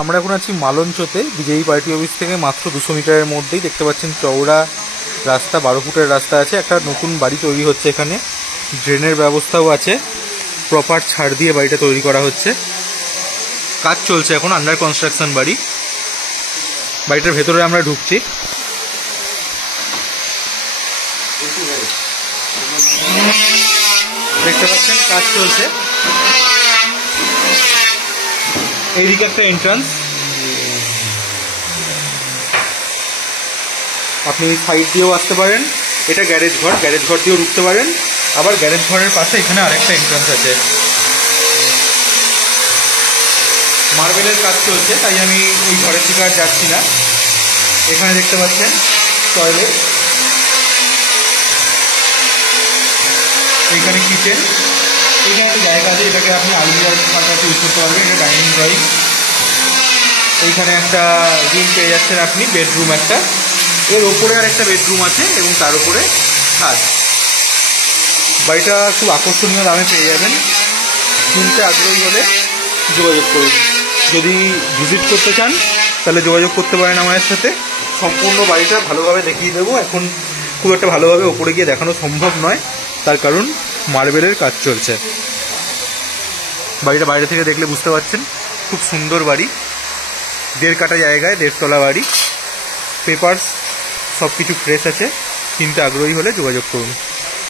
আমরা এখন আছি মালঞ্চতে, বিজেপি পার্টি অফিস থেকে মাত্র 200 মিটারের মধ্যেই। দেখতে পাচ্ছেন চওড়া রাস্তা, 12 ফুটের রাস্তা আছে। একটা নতুন বাড়ি তৈরি হচ্ছে এখানে, ড্রেনের ব্যবস্থাও আছে, প্রপার ছাড় দিয়ে বাড়িটা তৈরি করা হচ্ছে। কাজ চলছে এখন, আন্ডার কনস্ট্রাকশন বাড়ি। বাড়িটার ভেতরে আমরা ঢুকছি। দেখতে পাচ্ছেন কাজ চলছে। এইদিকে একটা এন্ট্রান্স, আপনি সাইড দিয়েও আসতে পারেন। এটা গ্যারেজ ঘর, গ্যারেজ ঘর দিয়েও ঢুকতে পারেন। আবার গ্যারেজ ঘরের পাশে এখানে আরেকটা এন্ট্রান্স আছে। মার্বেলের কাজ চলছে, তাই আমি এই ঘরের দিকে আর যাচ্ছি না। এখানে দেখতে পাচ্ছেন টয়লেট, এইখানে কিচেন, এইখানে একটা জায়গা আছে, এটাকে আপনি আলমিরার কাছে ইউজ করতে পারবেন। এটা ডাইনিং ড্রয়িং। এইখানে একটা রুম পেয়ে যাচ্ছেন আপনি, বেডরুম একটা। এর ওপরে আর একটা বেডরুম আছে এবং তার উপরে ছাদ। বাড়িটা খুব আকর্ষণীয় দামে পেয়ে যাবেন। কিনতে আগ্রহী হলে যোগাযোগ করুন। যদি ভিজিট করতে চান তাহলে যোগাযোগ করতে পারেন আমাদের সাথে। সম্পূর্ণ বাড়িটা ভালোভাবে দেখিয়ে দেবো। এখন খুব একটা ভালোভাবে ওপরে গিয়ে দেখানো সম্ভব নয়, তার কারণ মার্বেলের কাজ চলছে। বাড়িটা বাইরে থেকে দেখলে বুঝতে পারছেন, খুব সুন্দর বাড়ি। 1.5 কাঠা জায়গায় 1.5 তলা বাড়ি। পেপারস সব কিছু ফ্রেশ আছে। কিনতে আগ্রহী হলে যোগাযোগ করুন।